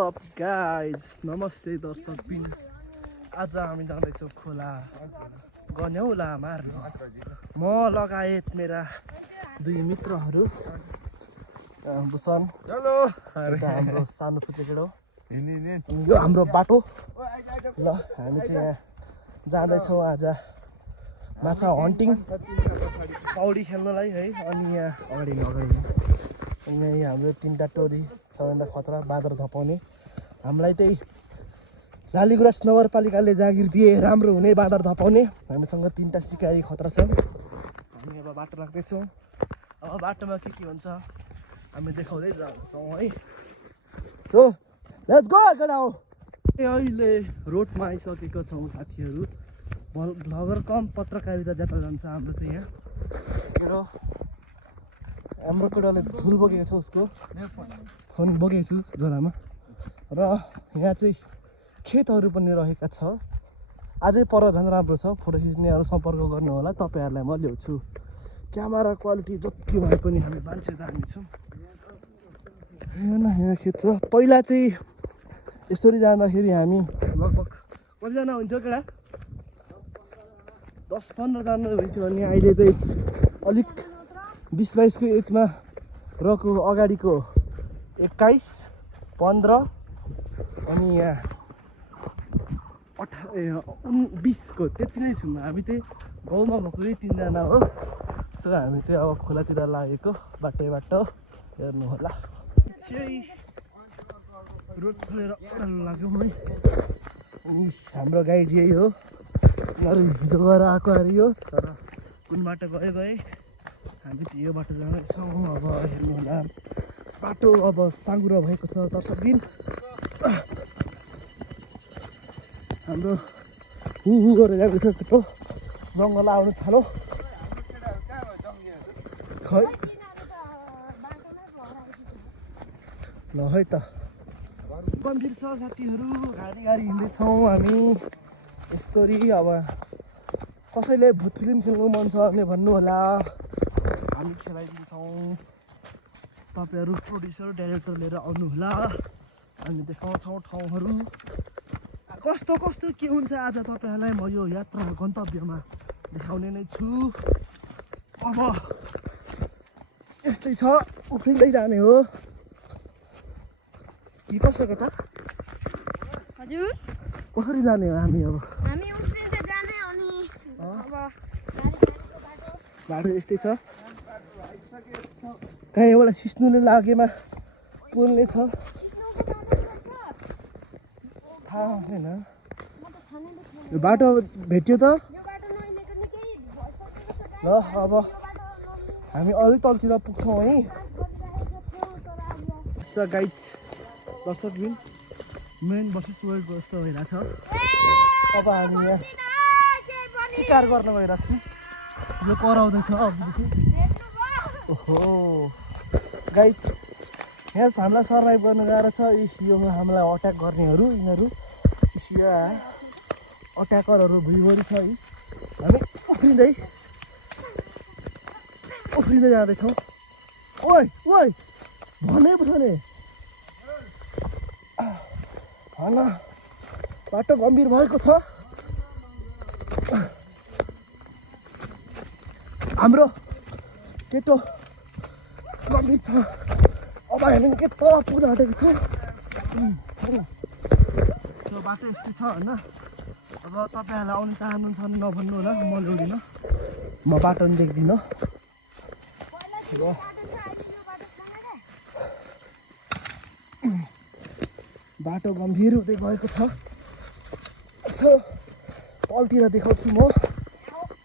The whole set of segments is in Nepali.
अप गाइज नमस्ते दर्शकबिन आज हामी जाँदैछौँ खोला गन्यौला मार्न म लगायत मेरा दुई मित्रहरू भूषण हेलो हाम्रो सानो पुचेकेडो यो हाम्रो बाटो ल हामी चाहिँ यहाँ जाँदैछौँ आज माछा हन्टिङ पौडी खेल्नलाई है अनि यहाँ अगाडि यहाँ हाम्रो तीनटा टोली सबैभन्दा खतरा बाँदर धपाउने हामीलाई त्यही लालीगुराँस नगरपालिकाले जागिर दिए राम्रो हुने बाँदर धपाउने हामीसँग तीनटा सिकारी खतरा छ हामी अब बाटो राख्दैछौँ अब बाटोमा के हुन्छ हामी देखाउँदै जान्छौँ है सो लेट्स गो गडाउ अहिले रोडमा आइसकेको छौँ साथीहरू भ्लगर कम पत्रकारिता जात्रा जान्छ हाम्रो चाहिँ यहाँ हाम्रो केटाले फुल बोकेको छ उसको फोन बोकेको छु झोलामा र यहाँ चाहिँ खेतहरू पनि रहेका छ अझै पर झन् राम्रो छ फोटो खिच्नेहरू सम्पर्क गर्नु होला तपाईँहरूलाई म ल्याउँछु क्यामेरा क्वालिटी जति भए पनि हामी मान्छे दामी छौँ यहाँ खेत छ पहिला चाहिँ यसरी जाँदाखेरि हामी लगभग कतिजना हुन्थ्यो केटा 10-15 जना हुन्थ्यो अनि अहिले चाहिँ अलिक 20-22 को एजमा रको अगाडिको 21, 15 अनि यहाँ 20 को त्यति नै छौँ हामी चाहिँ गाउँमा भएकै 3 जना हो सो हामी चाहिँ अब खोलातिर लागेको बाटो हेर्नु होला चाहिँ रोड खोलेर लाग्यौँ है अनि हाम्रो गाइड यही हो उनीहरू हिजो गएर आएको अरे यो तर कुन बाटो गए हामी त यो बाटो जाँदैछौँ अब हेर्नु होला बाटो अब साँगुरो भएको छ दर्शकबिन हाम्रो हु गरेर जाँदैछ केटो जङ्गल आउनु थालो खै ल है त गम्भीर छ साथीहरू गाडी हिँड्दैछौँ हामी यस्तोरी अब कसैले भूत फिल्म खेल्नु मन छ भने भन्नु होला हामी खेलाइदिन्छौँ तपाईँहरू प्रोड्युसर डाइरेक्टर लिएर आउनु होला हामी देखाउँछौँ ठाउँहरू कस्तो कस्तो के हुन्छ आज तपाईँहरूलाई म यो यात्रा गन्तव्यमा देखाउने नै छु अब यस्तै छ उफ्रिँदै जाने हो कि कसो केटा हजुर कसरी जाने हो हामी अब हामी उफ्रिँदै जाने अनि अब बाटो यस्तै छ कहाँ एउटा सिस्नुले लागेमा पोल्ने छ थाहा छैन यो बाटो भेट्यो त ल अब हामी अलिक तलतिर पुग्छौँ है गाइड दर्शकबिन मेन बसेस वर्ल्डको जस्तो भइरहेछ अब हामी यहाँ शिकार गर्न गइरहेको छौँ यो कराउँदैछ ओहो गाइड यहाँ हामीलाई सर्भाइभ गर्न गाह्रो छ यो हामीलाई अट्याक गर्नेहरू यिनीहरू अट्याकरहरू भुइँभरि छ है हामी उफ्रिँदै जाँदैछौँ ओइ भने पो छ नि हन बाटो गम्भीर भएको छ हाम्रो केटो गम्भीर छ अब हामी के तल पुग्न आँटेको छ सो बाटो यस्तै छ होइन अब तपाईँहरूलाई आउनु चाहनुहुन्छ भने नभन्नु होला म ल्याउँदिनँ म बाटो पनि देख्दिनँ र बाटो गम्भीर हुँदै गएको छ यसो तलतिर देखाउँछु म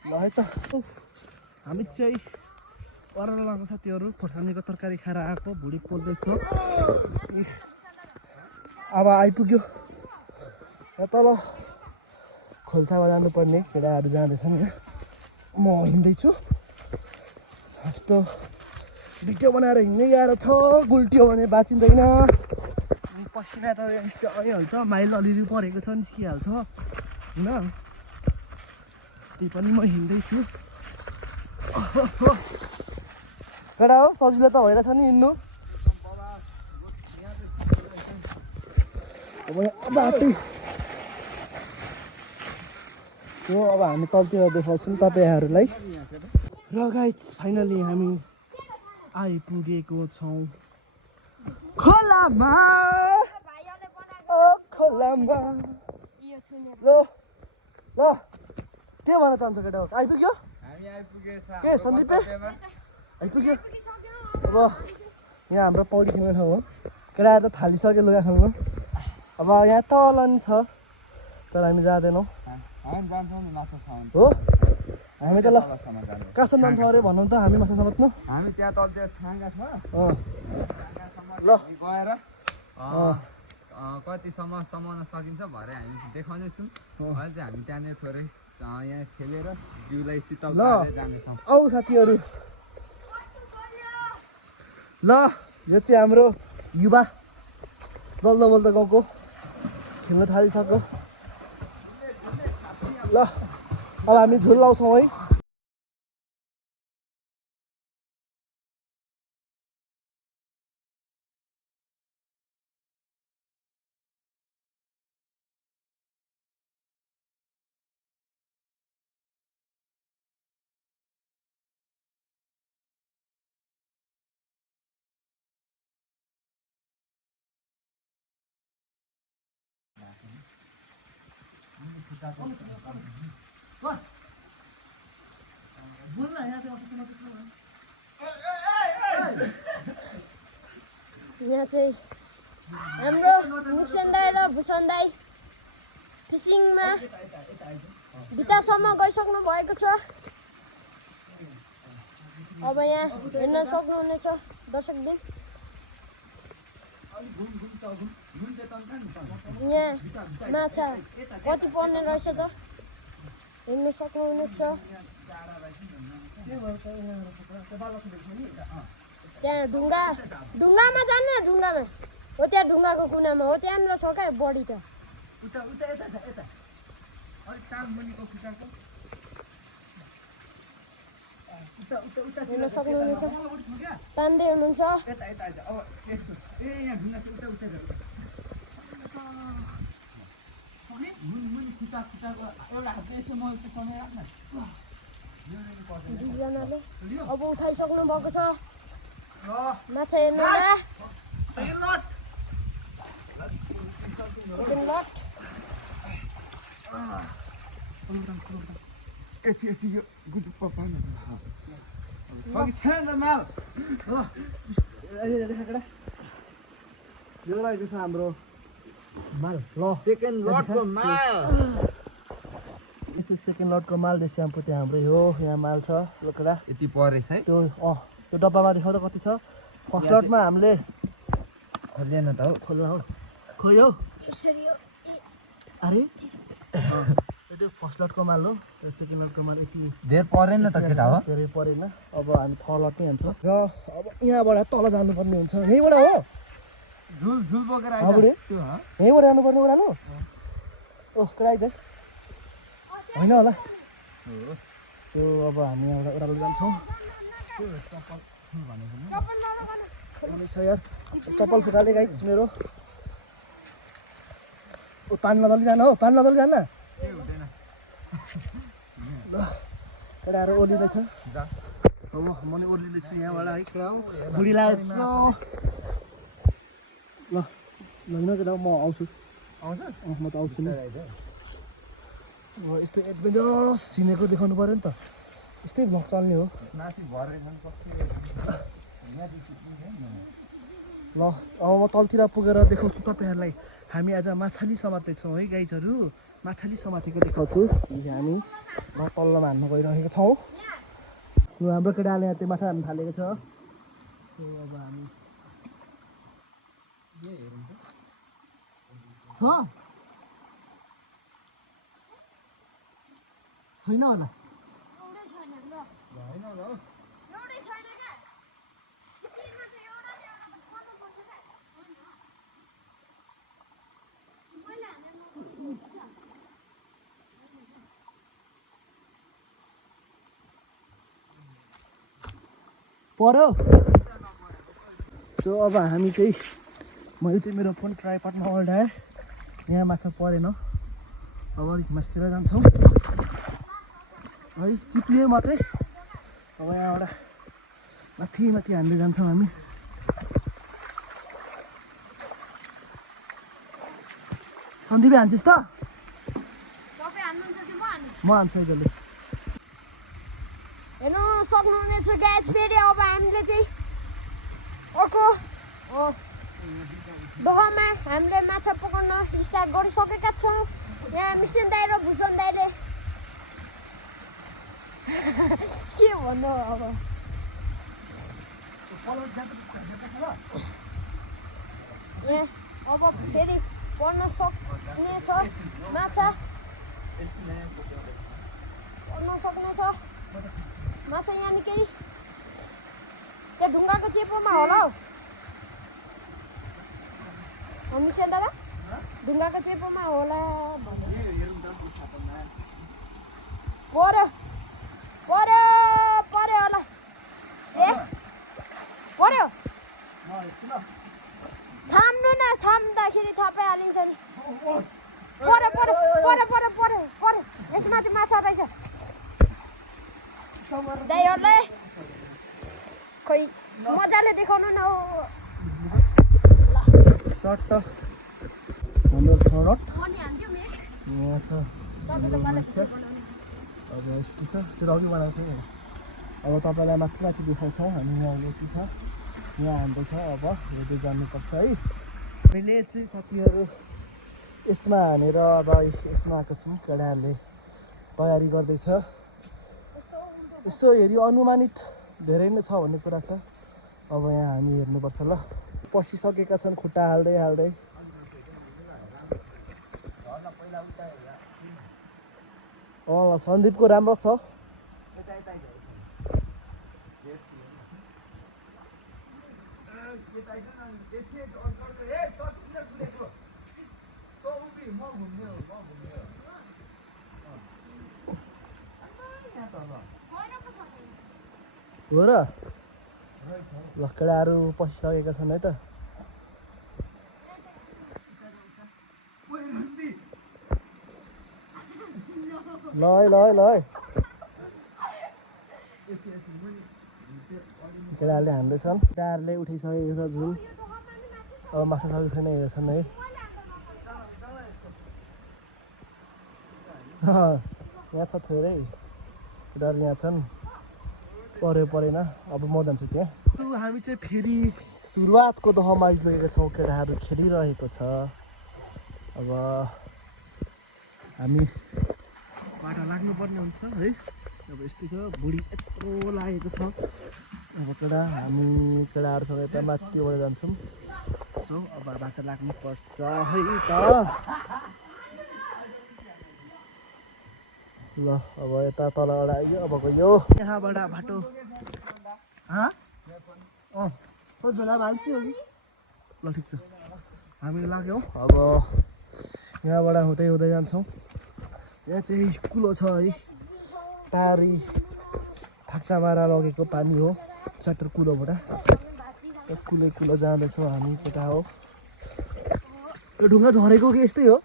ल है त हामी चाहिँ ओह्रालोको साथीहरू खोर्सानीको तरकारी खाएर आएको भुँडी पोल्दैछु अब आइपुग्यो यहाँ तल खोल्सामा जानुपर्ने केटाहरू जाँदैछन् यहाँ म हिँड्दैछु यस्तो भिडियो बनाएर हिँड्नै गाह्रो छ गुल्टियो भने बाँचिँदैन पसिना त आइहाल्छ माइल अलिअलि परेको छ निस्किहाल्छ होइन त्यही पनि म हिँड्दैछु केटा हो सजिलो त भइरहेछ नि हिँड्नु अब बाटो यो अब हामी तलतिर देखाउँछौँ तपाईँहरूलाई र गाइस फाइनली हामी आइपुगेको छौँ खोलामा ओ खोलामा ल ल के भन्न चाहन्छ केटा आइपुग्यो के सन्दीप आइपुग्यो अब यहाँ हाम्रो पौडी खेल्ने ठाउँ हो केटाहरू त थालिसक्यो लुगा खेल्नु अब यहाँ तल नि छ तर हामी जाँदैनौँ हो हामी त ल कहाँसम्म जान्छ अरे भनौँ त हामी माछा समात्नु हामी त्यहाँ तल त्यो छाँगा छ ल गएर कतिसम्म समाउन सकिन्छ भरे हामी देखाउने छौँ अहिले चाहिँ हामी त्यहाँनिर थोरै यहाँ खेलेर जिउलाई शीतल पारेर जानेछौँ आऊ साथीहरू ल यो चाहिँ हाम्रो युवा बल्दो बल्दो गाउँको खेल्न थालिसक्यो ल अब हामी झुल लाउँछौँ है यहाँ चाहिँ हाम्रो मुक्सेन दाई र भुसन दाई फिसिङमा भित्तासम्म गइसक्नु भएको छ अब यहाँ हेर्न सक्नुहुनेछ दर्शकदिन यहाँ माछा कति पर्ने रहेछ त हेर्न सक्नुहुनेछ त्यहाँ ढुङ्गामा जान्न ढुङ्गामा हो त्यहाँ ढुङ्गाको कुनामा हो त्यहाँनिर छ क्या बढी त हेर्न सक्नुहुनेछ तान्दै हुनुहुन्छ दुईजनाले अब उठाइसक्नु भएको छ माछा हेर्नु होला सेकेन्ड लट यो रहेको छ हाम्रो माल ल सेकेन्ड लटको माल यसो सेकेन्ड लटको माल रहेछ हाम्रो त्यहाँ हाम्रो यो यहाँ माल छ लोकरा यति परेछ है त्यो त्यो डब्बामा देखाउँदा कति छ फर्स्ट लटमा हामीले खोल्दैन त हौ खोल्नु हौ खोइ हौ यसरी हो अरे त्यो फर्स्ट लटको माल हो त्यो सेकेन्ड लटको माल यति धेर परेन त केटा हो धेरै परेन अब हामी थर्ड लटमै हान्छौँ र अब यहाँबाट तल जानुपर्ने हुन्छ यहीँबाट हो झुल बोकेर यहीँबाट जानुपर्ने ओह्रालो ओह आइदियो होइन होला सो अब हामी यहाँबाट ओह्रालो जान्छौँ यार चप्पल फुकाले गाइस मेरो पान नदली जान हो पान नदली जान केटाहरू ओर्लिँदैछ हो म नि ओर्लिँदैछु यहाँबाट है बुढी लागेको ल होइन केटा म आउँछु म त आउँछु नि यस्तो एडभेन्चरस हिँडेको देखाउनु पऱ्यो नि त यस्तै भ्लग चल्ने हो ल अब म तलतिर पुगेर देखाउँछु तपाईँहरूलाई हामी आज माछाली समात्दैछौँ है गाइजहरू माछाली समातेको देखाउँछु हामी र तल्लोमा हान्न गइरहेको छौँ हाम्रो केटाले त्यो माछा हान्न थालेको छ अब हामी छैन होला पर्यो सो अब हामी चाहिँ मैले चाहिँ मेरो फोन ट्राइपडमा अल्डाएँ यहाँ माछा परेन। अब अलिक मासतिर जान्छौँ है, चिप्लियो मात्रै। अब यहाँबाट माथि माथि हान्दै जान्छौँ हामी। सन्दीपले हान्छस् त? म हान्छु है जसले। हेर्नु सक्नुहुनेछ गाइस, फेरि अब हामीले चाहिँ अर्को दहमा हामीले माछा पकाउन स्टार्ट गरिसकेका छौँ। यहाँ मिसन दाइ र भुसन दाइले के भन्नु अब। यहाँ अब फेरि पर्न सक्नेछ माछा, पर्न सक्नेछ माछा यहाँ निकै त्यहाँ ढुङ्गाको चेपोमा होला हौ मिसन दादा, ढुङ्गाको चेपोमा होला। पर्यो पर्यो पर्यो होला। ए पर्यो, छाम्नु न, छाम्दाखेरि थपै हालिन्छ नि। पर्यो पर्यो पर्यो पर्यो पर्यो पर्यो, यसमा चाहिँ माछा रहेछ दाइहरूलाई। खोइ मजाले देखाउनु न हौ। सर्ट हाम्रो छनौट पनि हान्थ्यो नि यहाँ छ। हाम्रो माछा अब यस्तो छ, त्यो अघि बनाएको छैन। अब तपाईँलाई माथि माथि देखाउँछौँ हामी। यहाँ यति छ, यहाँ हान्दैछ। अब हेर्दै जानुपर्छ है। हामीले चाहिँ साथीहरू यसमा हानेर अब यसमा आएको छौँ। केटाहरूले तयारी गर्दैछ। यसो हेरी अनुमानित धेरै नै छ भन्ने कुरा छ। अब यहाँ हामी हेर्नुपर्छ ल। पसिसकेका छन् खुट्टा हाल्दै हाल्दै। सन्दीपको राम्रो छ। हो र ल, केटाहरू पसिसकेका छन् है त। ल है ल है ल है, केटाहरूले हान्दैछन्। केटाहरूले उठाइसकेको छ झुल। अब माछा सकेको छैन हेर्छन् है। यहाँ छ थोरै केटाहरू, यहाँ छन्। पर्यो परेन, अब म जान्छु त्यहाँ। हामी चाहिँ फेरि सुरुवातको दहमा आइपुगेका छौँ। केटाहरू खेलिरहेको छ। अब हामी बाटो लाग्नुपर्ने हुन्छ है। अब यस्तो छ, बुढी यत्रो लागेको छ। अब केटाहरूसँग यता माथिबाट जान्छौँ। सो अब बाटो लाग्नुपर्छ है त। ल अब यता तलबाट आइयो। अब गयो यहाँबाट बाटो। झोला हाल्छु कि ल, ठिक छ। हामी लाग्यौँ। अब यहाँबाट हुँदै हुँदै जान्छौँ। यहाँ चाहिँ कुलो छ है, तारी थाक्सामारा लगेको पानी हो। सटर कुलोबाट कुलो जाँदैछौँ हामी। केटा हो यो ढुङ्गा झरेको कि यस्तै हो?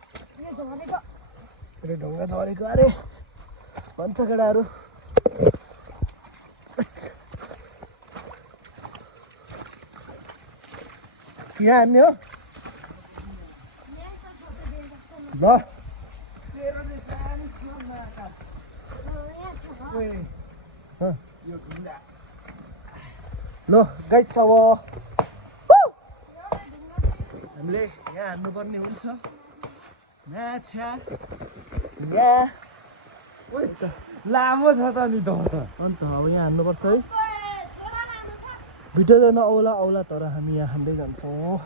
यो ढुङ्गा झरेको अरे भन्छ केटाहरू। यहाँ हान्ने हो ल। ल गाइस, अब हामीले यहाँ हान्नुपर्ने हुन्छ माछा। यहाँ लामो छ त नि त अन्त अब यहाँ हान्नुपर्छ है। भिडियो आउला आउला, तर हामी यहाँ हान्दै जान्छौँ।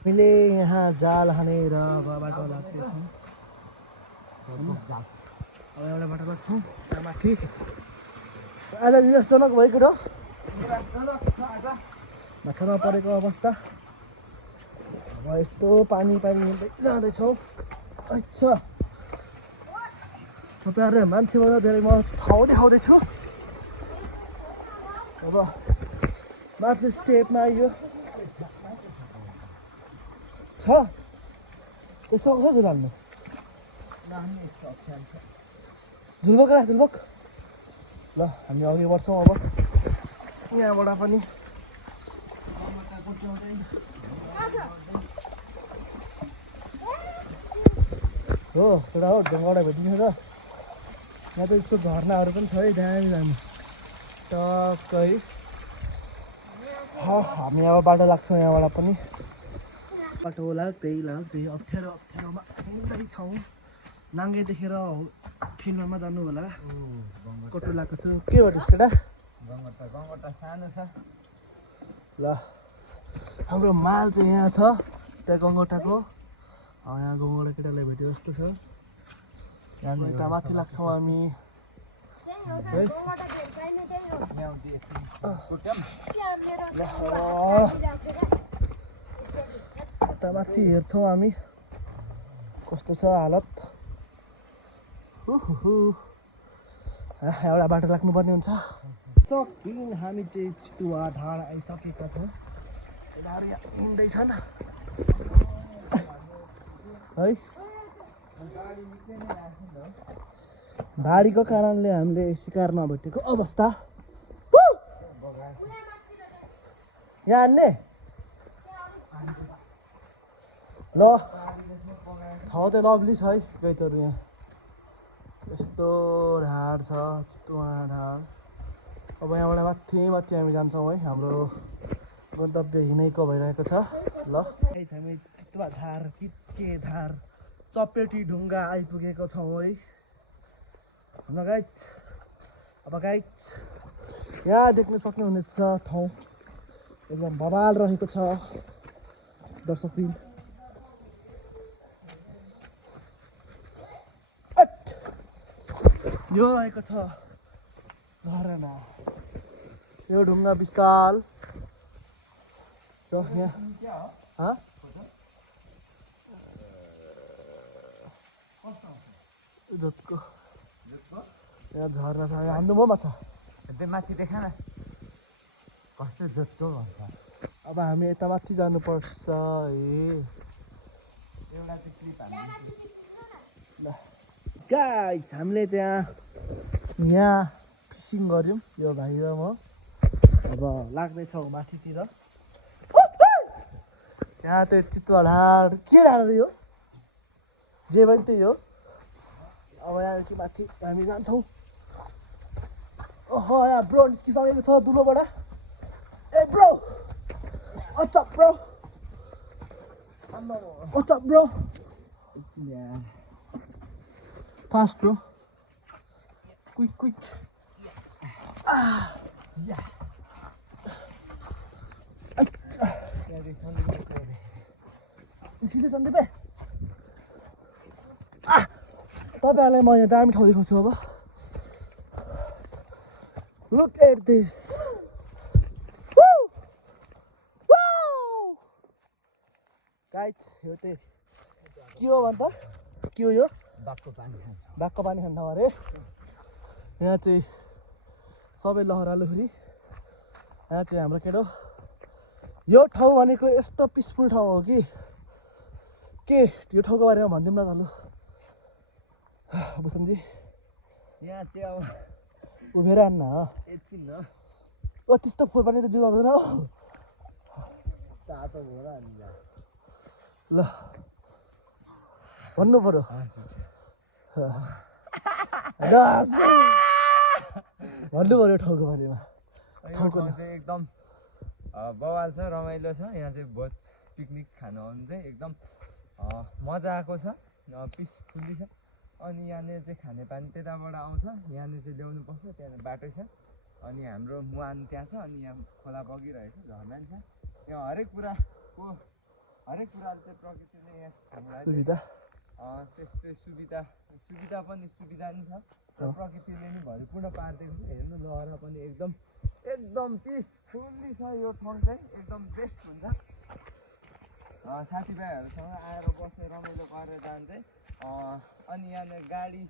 हामीले यहाँ जाल हानेर अब बाटो लाग्दैछौँ। अब एउटा बाटो लाग्छौँ त्यहाँ माथि। आज निराशजनक भएको र माछामा परेको अवस्था। अब यस्तो पानी हिँड्दै जाँदैछौँ। अच्छा तपाईँहरूले मान्छेबाट धेरै म ठाउँ देखाउँदैछु। अब माथि स्टेपमा आइयो छ त्यस्तो कसो झुलाल्नु झुलबोक राख झुलबोक। ल हामी अघि बढ्छौँ अब यहाँबाट पनि हो एउटा हो ढुङ्गाबाट भेटिन्छ त। यहाँ त यस्तो झर्नाहरू पनि छ है दामी दामी टक्कै। हामी अब बाटो लाग्छौँ यहाँबाट पनि। बाटो लाग्दै अप्ठ्यारोमा हिँड्दैछौँ। नाङ्गे देखेर फिल्ममा जानु होला। कटु लगाएको छ के भनिस् केटा? गङ्गटा सानो छ। ल हाम्रो माल चाहिँ यहाँ छ त्यहाँ गङ्गटाको। यहाँ गङ्गटा केटालाई भेट्यो जस्तो छ। यता माथि लाग्छौँ हामी। यता माथि हेर्छौँ हामी कस्तो छ हालत। एउटा बाटो लाग्नुपर्ने हुन्छ। सकिन हामी चाहिँ चितुवा ढाड आइसकेका छौँ। यिनीहरू यहाँ हिँड्दैछन् है। भाडीको कारणले हामीले शिकार नभेटेको अवस्था। यहाँ हान्ने ल ठाउँ त लभली छ है गैतहरू। यहाँ यस्तो ढाड छ चितुवा ढाड। अब यहाँबाट माथि हामी जान्छौँ है। हाम्रो गन्तव्य हिँडेको भइरहेको छ। ल हामी चितुवा धार कित्के धार चपेटी ढुङ्गा आइपुगेको छौँ है। ल गाइज अब गाइज यहाँ देख्न सक्नुहुनेछ ठाउँ एकदम बवाल रहेको छ दर्शकबिन। यो रहेको छ झरना। यो ढुङ्गा विशाल र यहाँ जोतको यहाँ झरना छ। हान्नु माछा माथि देखा न कस्तो जोत्तो भन्छ। अब हामी यता माथि जानुपर्छ है। एउटा चाहिँ क्लिप हान्नु ल गाइस हामीले यहाँ फिसिङ गऱ्यौँ यो भाइ र म। अब लाग्दैछौँ माथितिर। यहाँ त्यो चितुवा ढाड के ढाड यो जे पनि त्यही हो। अब यहाँदेखि माथि हामी जान्छौँ। ओहो यहाँ ब्रो निस्किसकेको छ दुलोबाट। ए bro what's up bro what's up bro fast bro quick सिधै सन्दीपे तपाईँहरूलाई म यहाँ दामी ठाउँ देखाउँछु अब। Look at this. गाइस यो चाहिँ के हो भन्छ के हो यो? बाघको पानी खान अरे। यहाँ चाहिँ सबै लहरालुहुरी। यहाँ चाहिँ हाम्रो केटो यो ठाउँ भनेको यस्तो पिसफुल ठाउँ हो कि के यो ठाउँको बारेमा भनिदिउँ न त लु भूषणजी। यहाँ चाहिँ अब उभिएर आन्न एकछिन न ओ त्यस्तो फोहोर पानी त जुझाउँदैन हो। तातो भयो र अनि ल भन्नु पर्यो। भन्नु पर्यो ठाउँको बारेमा यो ठाउँ चाहिँ एकदम बवाल छ, रमाइलो छ। यहाँ चाहिँ भोज पिकनिक खान आउनु चाहिँ एकदम मजा आएको छ, पिसफुल्ली छ। अनि यहाँनिर चाहिँ खानेपानी त्यताबाट आउँछ, यहाँनिर चाहिँ ल्याउनु पर्छ, त्यहाँ बाटो छ। अनि हाम्रो मुहान त्यहाँ छ, अनि यहाँ खोला बगिरहेको छ, झर्ना नि छ। यहाँ हरेक कुराको चाहिँ प्रकृतिले यहाँ हामीलाई सुविधा त्यस्तै सुविधा पनि नि छ र प्रकृतिले नि भरिपूर्ण पारिदिएको छ। हेर्नु लहरा पनि एकदम पिसफुल्ली छ। यो ठाउँ चाहिँ एकदम बेस्ट हुन्छ। साथीभाइहरूसँग आएर बसेर रमाइलो गरेर जानु चाहिँ। अनि यहाँनिर गाडी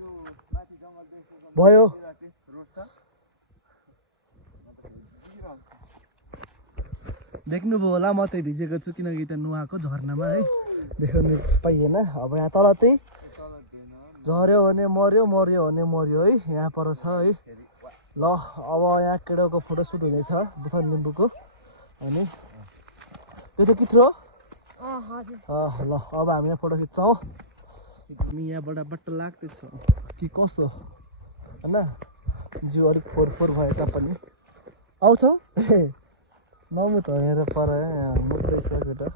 यो माथि जङ्गलदेखि भयो रोड छ। देख्नुभयो होला म चाहिँ भिजेको छु किनकि त्यहाँ नुहाएको झर्नामा है, देखाउनु पाइएन। अब यहाँ तल चाहिँ झऱ्यो भने मऱ्यो, मऱ्यो भने मऱ्यो है, यहाँ पर छ है। ल अब यहाँ केटाको फोटोसुट हुनेछ बुसन लिम्बूको। अनि यो त कित्रो ल अब हामी यहाँ फोटो खिच्छौँ। हामी यहाँबाट बट्ट लाग्दैछौँ कि कसो होइन, जिउ अलिक फोहोर भए तापनि आउँछौ नमु त यहाँ त पर मुक्दैछ केटा।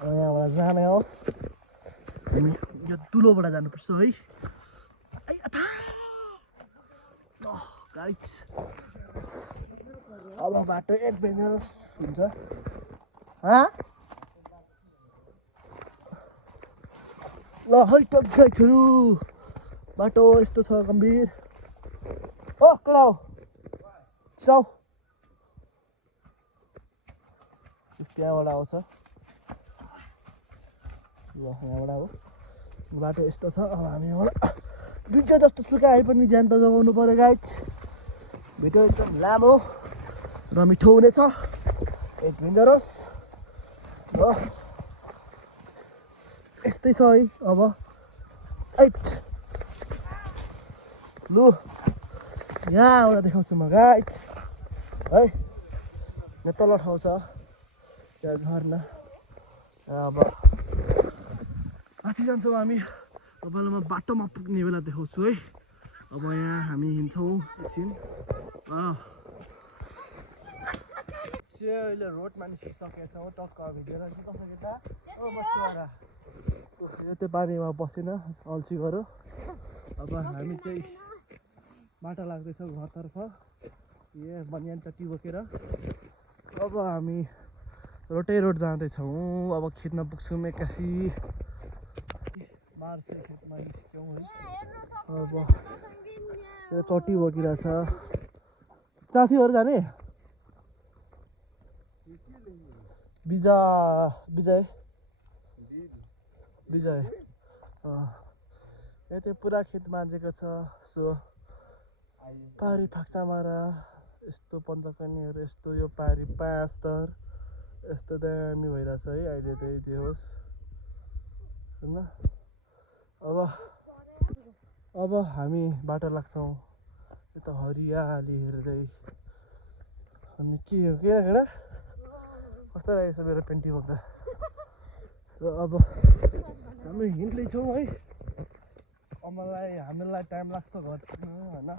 यहाँबाट जाने हो हामी, यो दुलोबाट जानुपर्छ है। गाइस अब बाटो एडभेन्चरस हुन्छ। ल है टक्काइछहरू बाटो यस्तो छ गम्भीर। ओ कडा हो छिराउ, त्यहाँबाट आउँछ। ल यहाँबाट अब बाटो यस्तो छ। अब हामी यहाँबाट दुईवटा जस्तो सुकाए पनि ज्यान त जोगाउनु पऱ्यो गाइस। भिडियो एकदम लामो र मिठो हुनेछ, एडभेन्चरस र यस्तै छ है। अब लु यहाँबाट देखाउँछु म गाइस है। यहाँ तल ठाउँ छ, त्यहाँ झर्ना। अब माथि जान्छौँ हामी, तपाईँलाई म बाटोमा पुग्ने बेला देखाउँछु है। अब यहाँ हामी हिँड्छौँ एकछिन। अहिले रोडमा निस्किसकेका छौँ, टक्क भिजेर चाहिँ कसो केटा बस्छ। यो त्यो पानीमा बसेन, अल्छी गऱ्यो। अब हामी चाहिँ बाटो लाग्दैछौँ घरतर्फ, यहाँ बनियान चट्टी बोकेर। अब हामी रोड जाँदैछौँ। अब खेतमा पुग्छौँ एक्कासी, मार्छ खेतमा निस्क्यौँ है। अब यो चट्टी बोकिरहेछ। साथीहरू जाने विजय यतै पुरा खेत माझेको छ। सो पारी फाक्सामारा यस्तो पञ्चकन्याहरू, यस्तो यो पारी पास्तर यस्तो दामी भइरहेछ है अहिले चाहिँ जे होस् होइन। अब हामी बाटो लाग्छौँ यता हरियाली हेर्दै। अनि के हो के केटा कस्तो रहेछ मेरो पेन्टी बोक्दा। र अब हामी हिँड्दैछौँ है। हामीलाई टाइम लाग्छ घर पुग्नु होइन।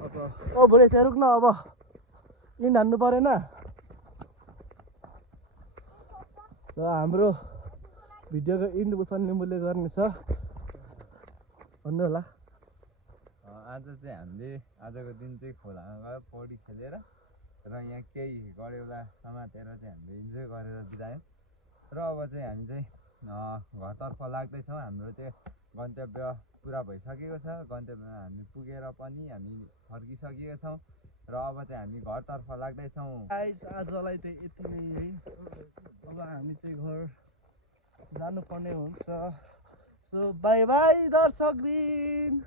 अब भोलि त्यहाँ रुक्न, अब इन हान्नु परेन। र हाम्रो भिडियोको इन्ड बुसन लिम्बूले गर्नेछ भन्नु होला। आज चाहिँ हामीले आजको दिन चाहिँ खोलामा गयो पौडी खेलेर र यहाँ केही गड्यौला समातेर चाहिँ हामीले इन्जोय गरेर बितायौँ। र अब चाहिँ हामी चाहिँ घरतर्फ लाग्दैछौँ। हाम्रो चाहिँ गन्तव्य पुरा भइसकेको छ। गन्तव्यमा हामी पुगेर पनि हामी फर्किसकेका छौँ र अब चाहिँ हामी घरतर्फ लाग्दैछौँ। आजलाई चाहिँ यति नै है। अब हामी चाहिँ घर जानुपर्ने हुन्छ। सो बाई बाई दर्शकबिन।